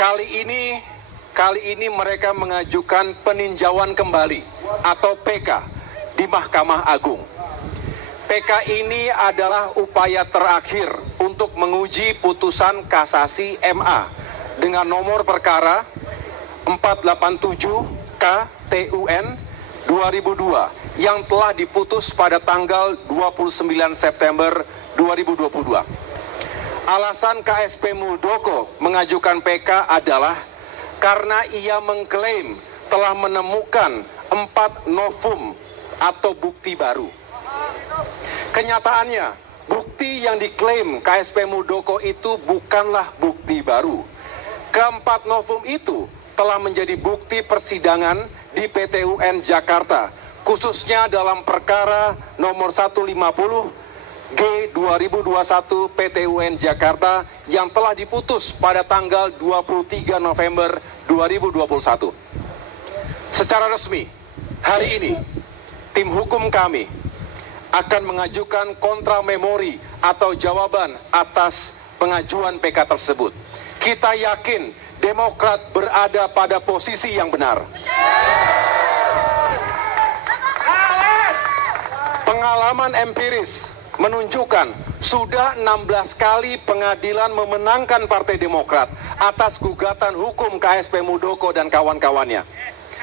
Kali ini mereka mengajukan peninjauan kembali atau PK di Mahkamah Agung. PK ini adalah upaya terakhir untuk menguji putusan kasasi MA dengan nomor perkara 487 KTUN 2002 yang telah diputus pada tanggal 29 September 2022. Alasan KSP Muldoko mengajukan PK adalah karena ia mengklaim telah menemukan 4 novum atau bukti baru. Kenyataannya, bukti yang diklaim KSP Muldoko itu bukanlah bukti baru. Keempat novum itu telah menjadi bukti persidangan di PT UN Jakarta, khususnya dalam perkara nomor 150 G 2021 PT UN Jakarta yang telah diputus pada tanggal 23 November 2021. Secara resmi, hari ini tim hukum kami akan mengajukan kontra memori atau jawaban atas pengajuan PK tersebut. Kita yakin Demokrat berada pada posisi yang benar. Pengalaman empiris menunjukkan sudah 16 kali pengadilan memenangkan Partai Demokrat atas gugatan hukum KSP Muldoko dan kawan-kawannya.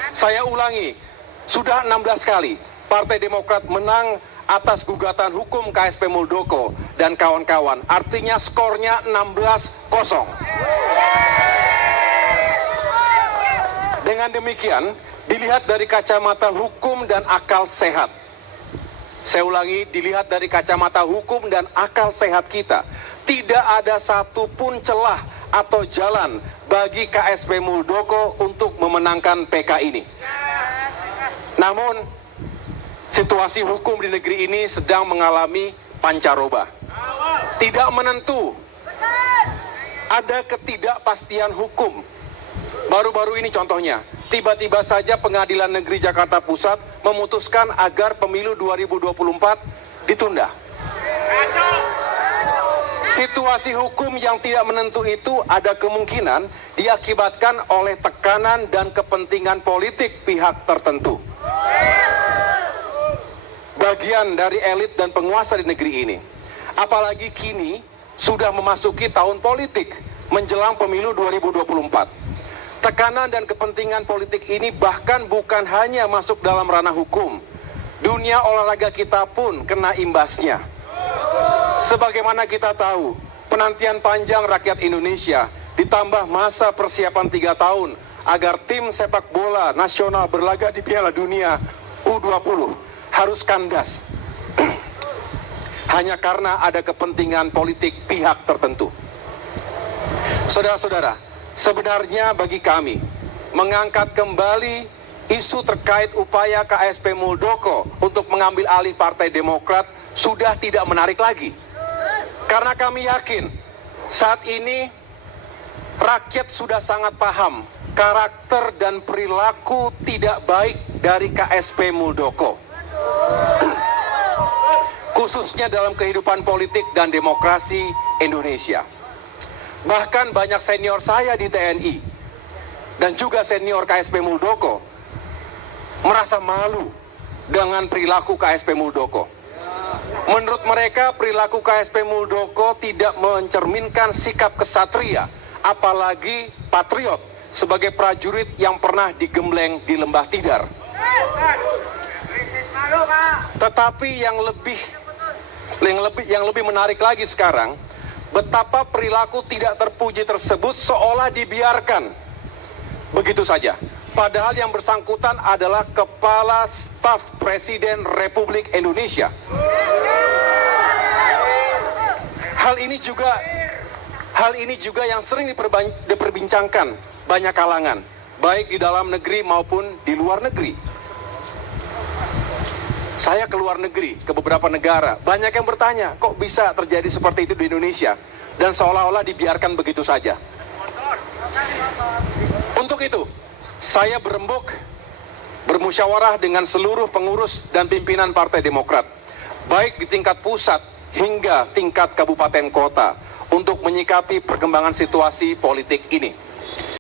Saya ulangi, sudah 16 kali Partai Demokrat menang atas gugatan hukum KSP Muldoko dan kawan-kawan. Artinya skornya 16-0. Dengan demikian, dilihat dari kacamata hukum dan akal sehat. Saya ulangi, dilihat dari kacamata hukum dan akal sehat kita, tidak ada satupun celah atau jalan bagi KSP Muldoko untuk memenangkan PK ini. Namun, situasi hukum di negeri ini sedang mengalami pancaroba. Tidak menentu, ada ketidakpastian hukum. Baru-baru ini contohnya, tiba-tiba saja Pengadilan Negeri Jakarta Pusat memutuskan agar pemilu 2024 ditunda. Situasi hukum yang tidak menentu itu ada kemungkinan diakibatkan oleh tekanan dan kepentingan politik pihak tertentu. Bagian dari elit dan penguasa di negeri ini. Apalagi kini sudah memasuki tahun politik menjelang pemilu 2024. Tekanan dan kepentingan politik ini bahkan bukan hanya masuk dalam ranah hukum. Dunia olahraga kita pun kena imbasnya. Sebagaimana kita tahu, penantian panjang rakyat Indonesia ditambah masa persiapan 3 tahun agar tim sepak bola nasional berlaga di Piala Dunia U20 harus kandas. Hanya karena ada kepentingan politik pihak tertentu. Saudara-saudara, sebenarnya bagi kami, mengangkat kembali isu terkait upaya KSP Muldoko untuk mengambil alih Partai Demokrat sudah tidak menarik lagi. Karena kami yakin, saat ini rakyat sudah sangat paham karakter dan perilaku tidak baik dari KSP Muldoko. Khususnya dalam kehidupan politik dan demokrasi Indonesia. Bahkan banyak senior saya di TNI dan juga senior KSP Muldoko merasa malu dengan perilaku KSP Muldoko. Menurut mereka, perilaku KSP Muldoko tidak mencerminkan sikap kesatria, apalagi patriot sebagai prajurit yang pernah digembleng di Lembah Tidar. Tetapi yang lebih menarik lagi sekarang, betapa perilaku tidak terpuji tersebut seolah dibiarkan begitu saja. Padahal yang bersangkutan adalah Kepala Staf Presiden Republik Indonesia. Hal ini juga yang sering diperbincangkan banyak kalangan, baik di dalam negeri maupun di luar negeri. Saya ke luar negeri, ke beberapa negara, banyak yang bertanya, kok bisa terjadi seperti itu di Indonesia? Dan seolah-olah dibiarkan begitu saja. Untuk itu, saya bermusyawarah dengan seluruh pengurus dan pimpinan Partai Demokrat, baik di tingkat pusat hingga tingkat kabupaten kota, untuk menyikapi perkembangan situasi politik ini.